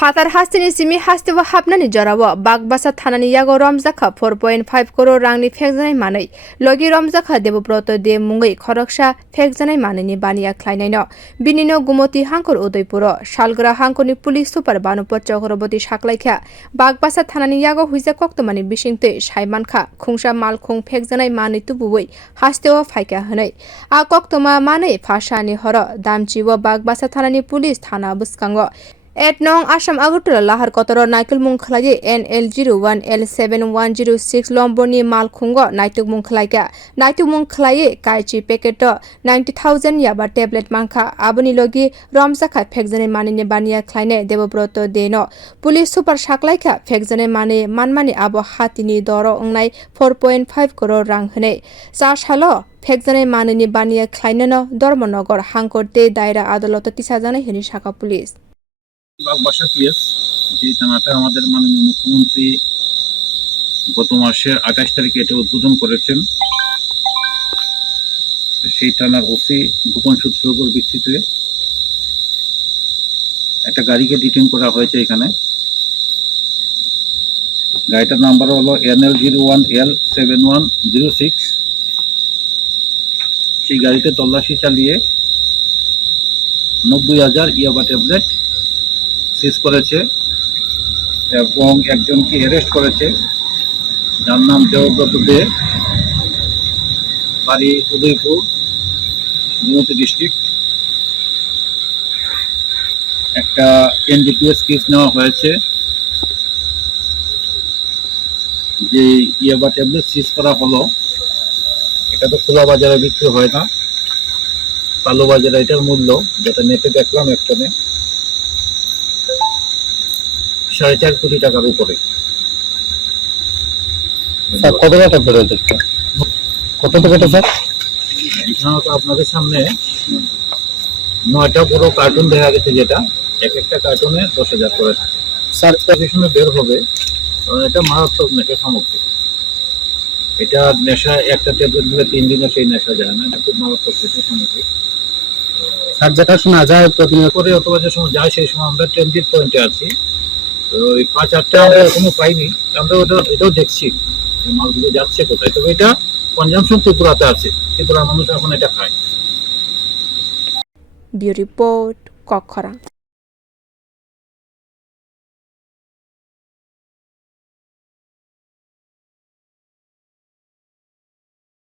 phatar haste ni simi haste wa hapnani jora wa bagbasha thana ni yago romjakha 4.5 crore rangni phekjanai manwi logi romjakha Debabrata de mungai khoroksa phekjanai manwi ni bania khwlai no bini no gomoti hangkor Udaipur salgra hangkor ni police super banupur chakrabati saklaikha bagbasha thana ni yago Hoijak koktwma ni bisingtwi saimankha khungsa mal khung phekjanai manwi tubuwei haste wa phaika hanai a koktwma manwi phasha ni horo damchi wa bagbasha thana ni police thana buskango Etnong Assam Agartala Lahar Kotoro Naikul Mungkhlai NL01 L7106 Lomboni Malkhungo Naituk Mungkhlaika Naituk Mungkhlai Kaichi packet 90,000 Yaba tablet Manka Abani Logi Romjakha phekjane manine bania khlaine Debabrata deno Police super saklaika phekjane mane manmani abo hatini doro ongnai 4.5 crore rang hne sa salo phekjane manine bania khlaine no Dormanagar hangkorte daira adalata tisajane hini shaka police বাগবাসা PS যে থানাটা আমাদের মাননীয় মুখ্যমন্ত্রী গত মাসের 28 তারিখে এটা উদ্বোধন করেছেন। সেই থানার ওসি গোপন সূত্রের উপর ভিত্তিতে একটা গাড়িকে ডিটেইন করা হয়েছে। এখানে গাড়িটার নাম্বার হলো NL01L7106। সেই গাড়িতে তল্লাশি চালিয়ে 90,000 ইয়াবা ট্যাবলেট সিজ করেছে এবং একজনকে অ্যারেস্ট করেছে, যার নাম দেবব্রত দে, বাড়ি উদয়পুর, গমতি ডিস্ট্রিক্ট। একটা NDPS কেস নেওয়া হয়েছে। যে ইয়াবা ট্যাবলেট সিজ করা হলো, এটা তো খোলা বাজারে বিক্রি হয় না, কালো বাজারে এটার মূল্য যেটা নেটে দেখলাম একজনে 4.5 কোটি টাকার উপরে। কত টাকা পড়ে কত টাকা স্যার? এখানে তো আপনাদের সামনে 9টা বড় কার্টুন দেখা গেছে, যেটা এক একটা কার্টুনে 10,000 করে থাকে। স্যার স্টেশনে বের হবে, কারণ এটা মারাত্মক নেশা সামগ্রী। এটা নেশা একটা ট্যাবলেট দিলে 3 দিনে সেই নেশা যায় না, এটা খুব মারাত্মক নেশা সামগ্রী। স্যার যেটা শোনা যায় প্রতিনিয়ত করে অথবা যে সময় যায় সেই সময় আমরা ট্রানজিট পয়েন্টে আছি, তো ওই 5-8টা আমরা এখনো পাইনি। আমরা এটাও দেখছি যে মালগুলো যাচ্ছে কোথায়। তবে এটা কনজামশন ত্রিপুরাতে আছে, ত্রিপুরার মানুষ এখন এটা খায়। Bureau Report Kokora